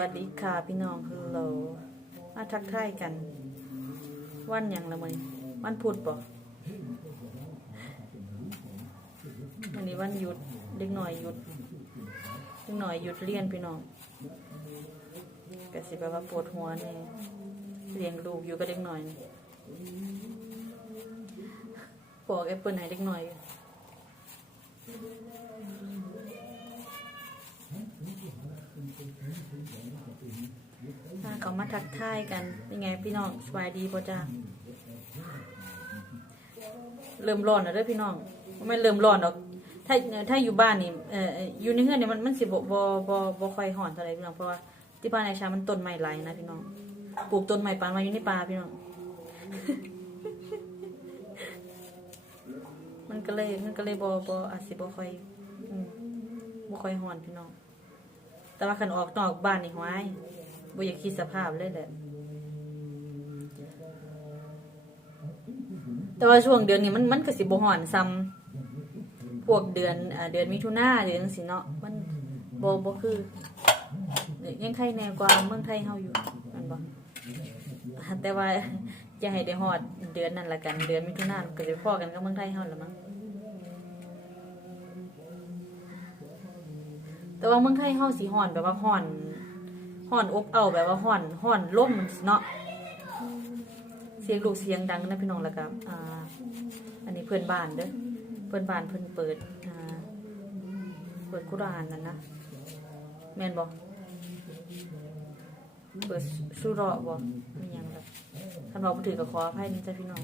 วัสดีค่ะพี่น้องฮัลโหลมาทักทายกัน วันยังละมันวันพุธบ่วันนี้วันหยุดเด็กหน่อยหยุดเด็กหน่อยหยุดเรียนพี่น้องกสิแบบว่าปวดหัวนี่เลี้ยงลูกอยู่กับเด็กหน่อยนี่ปอกแอปเปิลให้เด็กหน่อย อยู่ถ้าเขามาทักทายกัน เป็นไงพี่น้องสบายดีป่จ้าเริ่มร้อนแล้วเด้อพี่น้องไม่เริ่มร้อนดอก ถ้าถ้าอยู่บ้านนี่เอ่ออยู่ในเฮือนเนี่ยมันมันสิบ่บ่บ่บ่ค่อยร้อนเท่าไหร่พี่น้องเพราะว่าที่บ้านไอชามันต้นไม้หลายนะพี่น้องปลูกต้นไม้ปานมาอยู่ในป่าพี่น้องมันก็เลยมันก็เลยบ่บ่อาจสิบ่ค่อยบ่ค่อยร้อนพี่น้อง แต่ว่าคันออกนอกบ้านนี่หวายบ่อยากคิดสภาพเลยแหละแต่ว่าช่วงเดือนนี้มันมันก็สิบ่ฮ้อนซ้ำพวกเดือนอ่าเดือนมิถุนาเดือนจังซี่เนาะมันบ่บ่คือยังใครแน่กว่าเมืองไทยเฮาอยู่มันบ่แต่ว่าอย่าให้ได้ฮอดเดือนนั้นละกัน เดือนมิถุนายนก็สิพอกันกับเมืองไทยเฮาละมั้ง แต่ว่าเมืองไทยเฮาสิฮ้อนแบบว่าฮ้อนฮ้อนอบเอาแบบว่าฮ้อนฮ้อนลมเนาะเสียงลูกเสียงดังนะพี่น้องแล้วก็อ่า อันนี้เพื่อนบ้านเด้อเพื่อนบ้านเพิ่นเปิดอ่าเปิดกุรานนั่นนะแมนบ่เปิดสุราะห์บ่มียังล่ะคันว่าบ่ถือก็ขออภัยนี่จ้ะพี่น้อง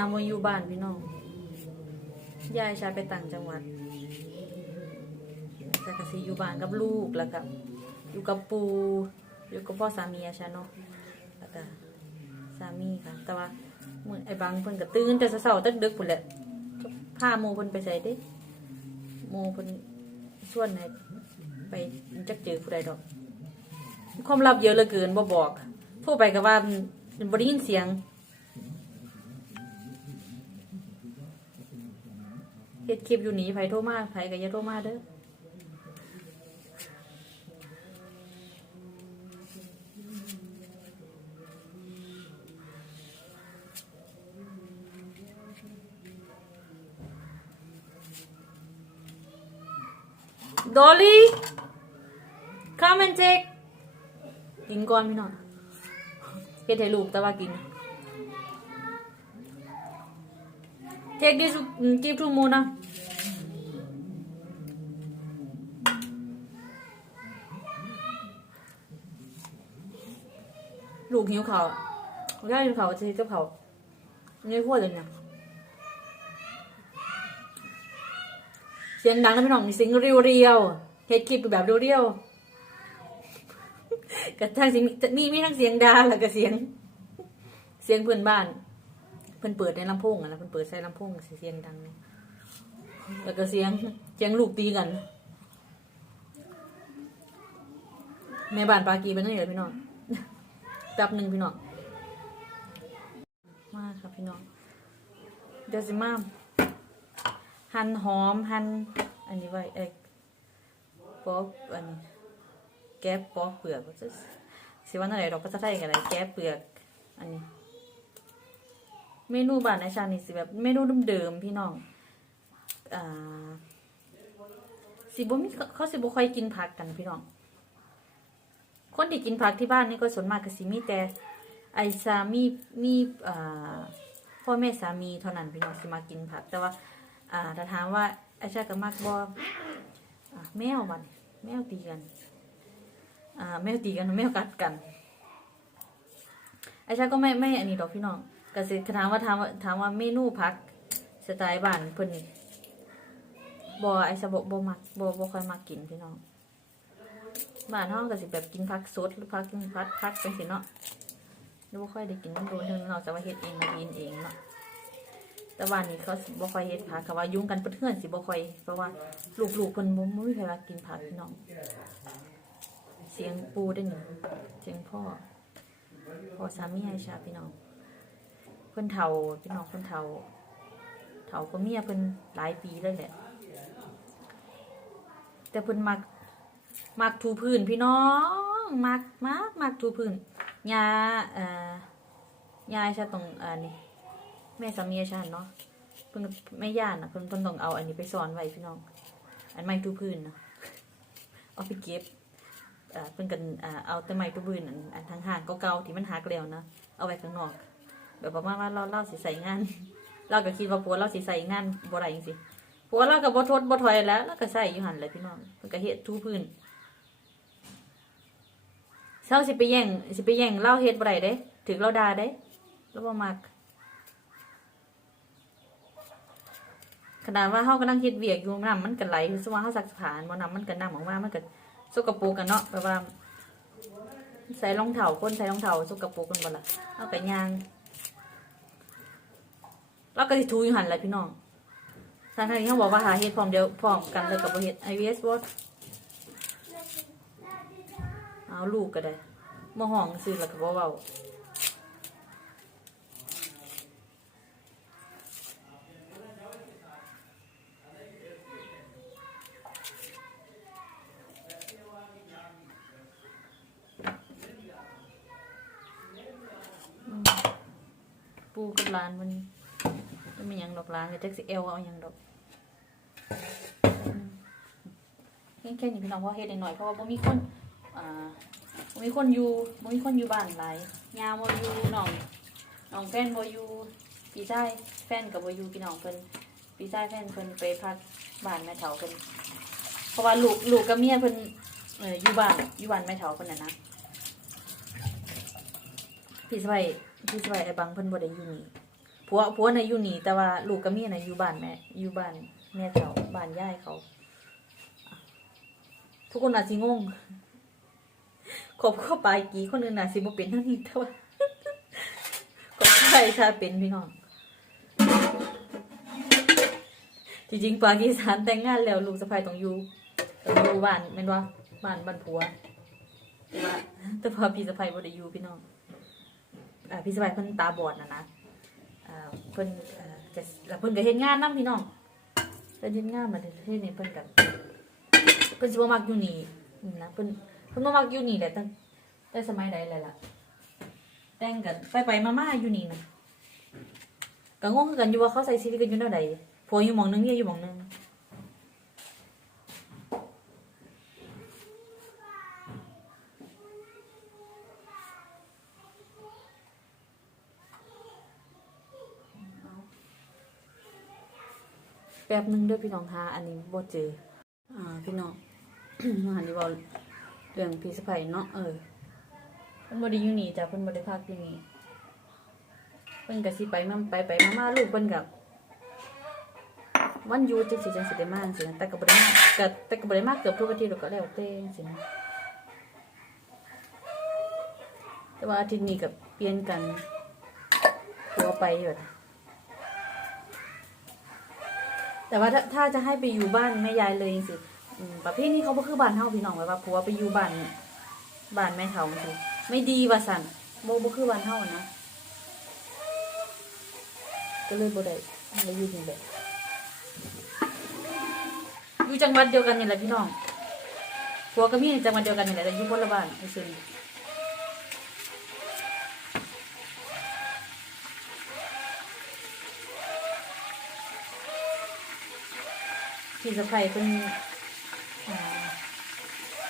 ามอยู่บ้านพี่น้อง ยายชาไปต่างจังหวัดแต่ก็สิอยู่บ้านกับลูกแล้วกับอยู่กับปูอยู่กับพ่อสามีอาชาเนาะแล้วก็สามีค่ะ แต่ว่ามื้อไอ้บางเพิ่นก็ตื่นแต่เช้าๆตั้งดึกพุ่นแหละพาหมู่เพิ่นไปใส่ด้หมู่เพิ่นชวนให้ไปจักเจอผู้ใดดอก ความลับเยอะเหลือเกินบ่บอกโทรไปก็ว่าบ่ได้ยินเสียง เฮ็ดคลิปอยู่หนีไผโทรมาไผก็อย่าโทรมาเด้อ Dolly come and take กินก่อนพี่น้องเฮ็ดให้ลูกแต่ว่ากิน take this mm, give to Mona ลูกหิวข้าวย่าหิวข้าวจะเฮ็ดกับข้าวนี่พูดเลยเนี่ยเสียงดังนะพี่น้องมีสิงเสียงเรียวเฮ็ดคลิปแบบเรียวๆกระทั่งเสิมีมีทั้งเสียงดาแล้วก็เสียง เสียงเพื่อนบ้าน เพิ่นเปิดในลำโพงอะนะเพิ่นเปิดใส่ลำโพงเสียงดังแล้วก็เสียงเสียงลูกตีกัน แม่บ้านปากีเป็นนั่นเหรอพี่น้องแป๊บหนึ่งพี่น้องมาครับพี่น้องเดี๋ยวสิมาหั่นหอมหั่นอันนี้ไว้เอ้ปอกอันนี้แก้ปอกเปลือกว่าจะสิว่าอะไรดอกภาษาไทยกันอะไรแก้เปลือกอันนี้ เมนูบ้านในชานี่สิแบบเมนูเดิมๆพี่น้องอ่าสิบ่มีเขาสิบ่ค่อยกินผักกันพี่น้อง คนที่กินผักที่บ้านนี่ก็ส่วนมากก็สิมีแต่ไอสามีมีอ่าพ่อแม่สามีเท่านั้นพี่น้องสิมากินผัก แต่ว่าอ่าถ้าถามว่าไอชากับมักบอ่าแมวมันแมวตีกันอ่าแมวตีกันแมวกัดกันไอชาก็ไม่ไม่อันนี้ดอกพี่น้อง ก็สิถามว่าถามว่าถามว่าเมนูพักสไตล์บ้านเพิ่นนี่บอไอชาบ่บ่มักบ่บ่ค่อยมักกินพี่น้องบ้านเฮาก็สิแบบกินผักสดหรือผักกินผักผักจังซี่เนาะแล้วบ่ค่อยได้กินมันโดนเท่านั้นเนาะจะว่าเฮ็ดเองมากินเองเนาะแต่ว่านี่เขาบ่ค่อยเฮ็ดผักค่ะว่ายุ่งกันเพื่อนสิบ่ค่อยเพราะว่าลูกๆเพิ่นบ่บ่มีใครว่ากินผักพี่น้องเสียงปูได้หนึ่งเสียงพ่อพ่อสามีไอชาพี่น้อง พิ่นพิ่นเฒ่าพี่น้องเพิ่นเฒ่าเฒ่าก็เมียเพิ่นหลายปีแล้วแหละแต่เพิ่นมักมักถูพื้นพี่น้องมักมักมักถูพื้นยาเอ่อยายชาตรงอันนี้แม่สามีฉันเนาะเพิ่นแม่ย่านน่ะเพิ่นเพิ่นต้องเอาอันนี้ไปซ่อนไว้พี่น้อง อันไม้ถูพื้นนะเอาไปเก็บเพิ่นกันเอาแต่ไม้ถูพื้นอันอันทางห่างเก่าๆที่มันหักแล้วนะเอาไว้ข้างนอก แบบประมาณว่าเราเราสิใส่งาน เราก็คิดว่าผัวเราสิใส่งานบ่ได้จังๆผัวเราก็บ่ทดบ่ถอยแล้วเราก็ใส่อยู่หันแหละพี่น้องเพิ่นก็เฮ็ดทูพื้นเช้าสิไปแย่งสิไปแย่งเราเฮ็ดบ่ได้เด้ ถึกเราด่าเด้เราบ่มักขนาดว่าเฮากำลังเฮ็ดเวียกอยู่น้ำมันก็ไหลคือสมมุติว่าเฮาซักผ้าบ่น้ำมันก็น้ำออกมามันก็สกปรกกันเนาะแบบว่า ใส่รองเท้าคนใส่รองเท้าสกปรกกันบ่ละเฮาก็ย่าง แล้วก็สิทูอยู่หันแหละพี่น้องทางทางนี้เขาบอกว่าหาเฮ็ดพร้อมเดียวพร้อมกันเลยกับเฮ็ด IVS บ่เอาลูกก็ได้บ่ห้องซื้อแล้วก็บ่เว้าปูกับหลานมัน มันมีหยังดอกล้างเดี๋ยวจักสิเอลเอาหยังดอกอืมแค่แค่นี้พี่น้องเพราะเฮ็ดหน่อยๆเพราะว่าบ่มีคนอ่าบ่มีคนอยู่บ่มีคนอยู่บ้านหลายยามบ่อยู่น้องน้องแฟนบ่อยู่พี่ชายแฟนก็บ่อยู่พี่น้องเพิ่นพี่ชายแฟนเพิ่นไปพักบ้านแม่เฒ่าเพิ่นเพราะว่าลูกลูกกับเมียเพิ่นเอ่ออยู่บ้านอยู่บ้านแม่เฒ่าเพิ่นน่ะนะพี่สะใภ้พี่สะใภ้ไอ้บังเพิ่นบ่ได้อยู่นี่ ผัวผัวน่ะอยู่นี่แต่ว่าลูกกับเมียน่ะอยู่บ้านแม่อยู่บ้านแม่เขาบ้านย่ายเขา ทุกคนอาจสิงงขอบเข้าไปกี่คนอื่นน่ะสิบ่เป็นเท่านี้แต่ว่าขอบใช่ชาเป็นพี่น้องจริงๆปากีสถานแต่งงานแล้วลูกสะใภ้ต้องอยู่ต้องอยู่บ้านแม่นว่าบ้านบ้านผัวแต่ว่าแต่ว่าพี่สะใภ้บ่ได้อยู่พี่น้องอ่าพี่สะใภ้เพิ่นตาบอดน่ะนะ เพิ่นเอ่อจะแล้วเพิ่นก็เฮ็ดงานนํพี่น้องเพิ่นเฮ็ดงานมาเฮ็ดนี่เพิ่นก็เพิ่นสิบ่มักอยู่นี่นะเพิ่นเพิ่นบ่มักอยู่นี่แหละตั้งแต่สมัยใดแล้วล่ะแต่งกันไปไปๆมาๆอยู่นี่นะก็งงคือกันอยู่ว่าเขาใส่ชีวิตกันอยู่แนวใดผัวอยู่หม่องหนึงเมียอยู่หม่องหนึง แป๊บหนึงเด้อพี่น้องหาอันนี้บ่เจออ่าพี่น้องมาหันดีเว้าเรื่องพี่สะใภ้เนาะเออเพิ่นบ่ได้อยู่นี่จ้ะเพิ่นบ่ได้พักอยู่นี่เพิ่นก็สิไปมาไปไปมามาลูกเพิ่นก็วันหยุดจังสิจังสิได้มาจังซี่นะแต่ก็บ่ได้มาก็แต่ก็บ่ได้มาเกือบทุกอาทิตย์หรอกก็แล้วแต่จังซี่นะแต่ว่าอาทิตย์นี้ก็เปลี่ยนกันตัวไปอยู่นะ แต่ว่าถ้าถ้าจะให้ไปอยู่บ้านแม่ยายเลยจังซี่อืมประเภทนี้เขาบ่คือบ้านเฮาพี่น้องไว้ว่าผัวไปอยู่บ้านบ้านแม่เฒ่าจังซี่ไม่ดีว่าสั่นบ่บ่คือบ้านเฮานะก็เลยบ่ได้มาอยู่นี่แหละอยู่จังหวัดเดียวกันนี่แหละพี่น้องผัวกับเมียจังหวัดเดียวกันนี่แหละแต่อยู่คนละบ้านซื่อ พี่สะใภ้เพิ่น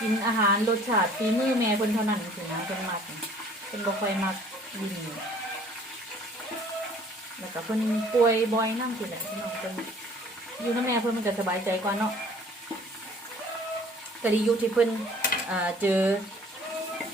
กินอาหารรสชาติฝีมือแม่เพิ่นเท่านั้นสินะเพิ่นมักเพิ่นบ่ค่อยมักดินแล้วก็เพิ่นป่วยบ่อยนำสิแหละพี่น้องเพิ่นอยู่นำแม่เพิ่นมันก็สบายใจกว่าเนาะก็ดีอยู่ที่เพิ่นเจอ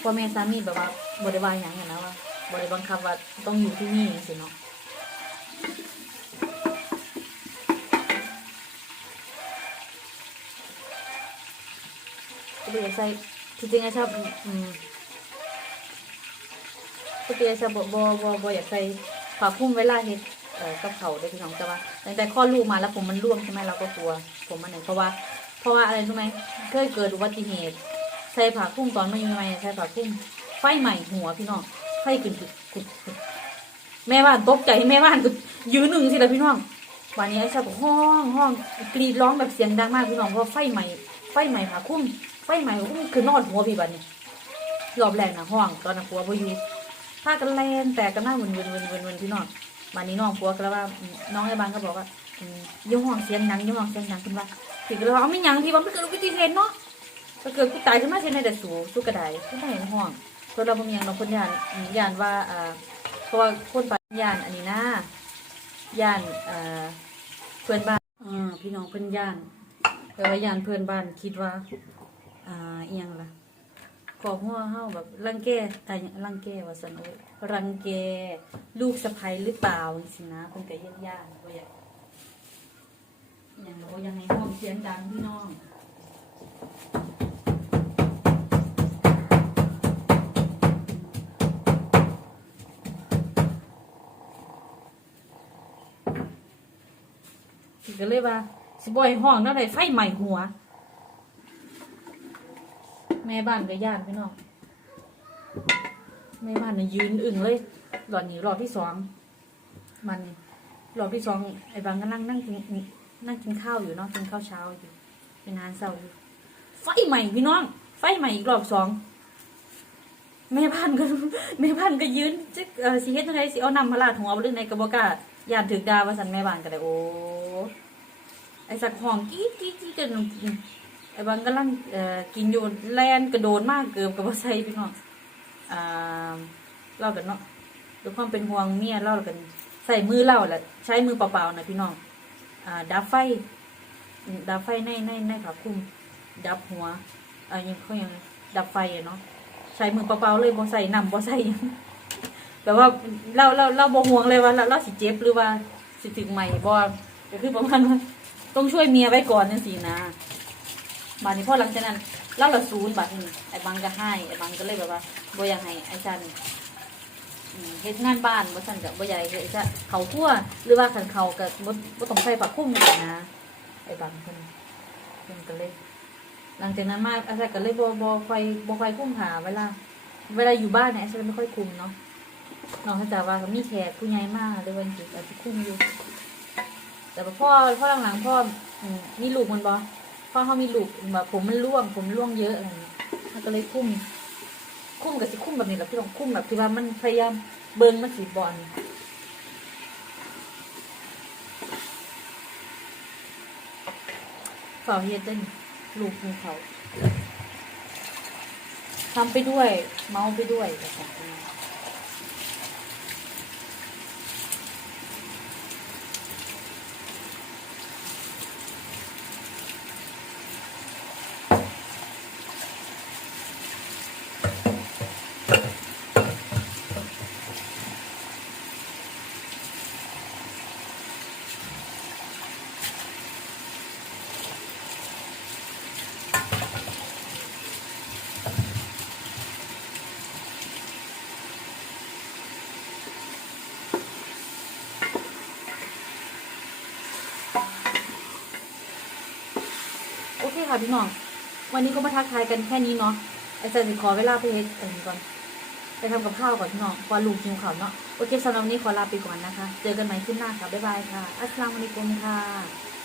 พ่อแม่สามีแบบว่าบ่ได้ว่าหยังอะนะว่าบ่ได้บังคับว่าต้องอยู่ที่นี่จังซี่เนาะ ก็บ่อยากใส่ที่จริงอะชอบอืมปกติจะบ่บ่บ่บ่อยากใส่ผ้าคลุมเวลาเฮ็ดเอ่อกับเขาได้อพี่น้องแต่ว่าตั้งแต่คลอลูกมาแล้วผมมันร่วงใช่ไหมเราก็กลัว ผมมันไหนเพราะว่าเพราะว่าอะไรรู้ไหมเคยเกิดอุบัติเหตุ ใส่ผ้าคลุมตอนมาอยู่ใหม่ใส่ผ้าคลุมไฟใหม่หัวพี่น้องไฟขึ้นขึ้นแม่บ้านตกใจแม่บ้านก็ยืนหนึ่งสิละพี่น้องวันนี้ไอ้ชาวก็ห้องห้องกรีดร้องแบบเสียงดังมากพี่น้องเพราะไฟใหม่ไฟใหม่ผ่าคุ้ม ไฟใหม่ผ่าคุ้มคือนอนหัวพี่บัดนี้รอบแรกนะห้องตอนนั้นผัวบ่อยู่พากันแลนแตกกันหน้าวนๆวนๆวนๆวนๆพี่น้องวันนี้น้องผัวก็แล้วว่าอืมน้องไอ้บ้านก็บอกว่าอืมอยุ่ห้องเสียงดังอยุ่ห้องเสียงดังขึ้นว่าพี่ก็เลยว่าเอาไม่หยังพี่ว่าไม่เกิดอุบัติเหตุเนาะถ้าเกิดกูตายขึ้นมาเช่นไรแต่สูสู้กระไดก็ไม่เห็นห้องเพราะเราบางอย่างเราคนยานอืมยานว่าอ่าเพราะว่าคนปัญญานอันนี้นะย่านเอ่อเพื่อนบ้านอ่าพี่น้องเพื่อนย่านแต่ว่าย่านเพื่อนบ้านคิดว่า อ่าเอียงล่ะขอหัวเฮาแบบรังแกตายรังแกว่าซั่นโอ้ยรังแกลูกสะใภ้หรือเปล่าจังซี่นะเพิ่นก็เฮ็ดย่านบ่อยากอหยังบ่อยากให้ห้องเสียงดังพี่น้องก็เลยว่าสิบ่อยห้องนั่นไดไฟใหม่หัว แม่บ้านก็ย่านพี่น้องแม่บ้านน่ะยืนอึ้งเลยหลอนนี้รอบที่สองมันรอบที่สองไอ้บางก็นั่งนั่งกินนั่งกินข้าวอยู่เนาะกินข้าวเช้าอยู่เป็นงานเช้าอยู่ไฟใหม่พี่น้อง ไฟใหม่อีกรอบสองแม่บ้านก็แม่บ้านก็ยืนจึกเออสิเฮ็ดจังไดสิเอานำมาลาดหัวบ่หรือในกระบอกล้าย่านถึกดาว่าสันแม่บ้านก็ได้โอ้ไอ้สักห้องกี้กี้กี้กัน ไอ้บางกำลังเอ่อกินอยู่แลนกระโดดมากเกือบกับว่าใส่พี่น้องอ่าเล่ากันเนาะด้วยความเป็นห่วงเมียเล่ากันใส่มือเล่าแหละใช้มือเปล่าๆนะพี่น้องอ่าดับไฟดับไฟในในในขาคุ้มดับหัวอ่ายังเขายังดับไฟอะเนาะใช้มือเปล่าๆเลยบ่ใส่น้ำบ่ใส่ยังแต่ว่าเราเราเราบ่ห่วงเลยว่าเราเราสิเจ็บหรือว่าสิถึงใหม่บ่ก็คือประมาณว่าต้องช่วยเมียไว้ก่อนนั่นสินะ บาดนี้พอหลังจากนั้นเล่าละศูนย์บาทนี่ไอ้บังก็ให้ไอ้บังก็เลยแบบว่าบ่อยากให้ไอ้ชันเฮ็ดงานบ้านบ่ซั่นก็บ่อยากให้ไอ้ชันเขาคั่วหรือว่าคันเขาก็บ่บ่ต้องใส่ปักคุ้มนี่นะไอ้บังเพิ่นเพิ่นก็เลยหลังจากนั้นมาไอ้ชันก็เลยบ่บ่ค่อยบ่ค่อยคุ้มหาเวลา เวลาอยู่บ้านเนี่ยไอ้ชันไม่ค่อยคุมเนาะน้องเขาจะว่าก็มีแขกผู้ใหญ่มากเลยวันหยุดอาจจะคุมอยู่ แต่ว่าพ่อพ่อหลังๆพ่อมมีลูกมันบอ พ่อเขามีลูกแบบผมมันร่วงผมร่วงเยอะอะไรเงี้ยมันก็เลยคุ้ม คุ้มกับสิคุ้มแบบนี้แหละพี่ลองคุ้มแบบที่ว่ามันพยายามเบิงมันสีบอลฝ่าเฮดเต้นลูกของเขาทำไปด้วย เมาไปด้วยแบบนี้ ค่ะพี่น้อง วันนี้ก็มาทักทายกันแค่นี้เนาะไอ้เซนสิขอเวลาไปเฮ็ดอันนี้ก่อนไปทำกับข้าวก่อนพี่น้องกว่าลุกหิวข้าวเนาะโอเคสำหรับวันนี้ขอลาไปก่อนนะคะ เจอกันใหม่คลิปหน้าค่ะบ๊ายบายค่ะอัสลามุอะลัยกุมค่ะ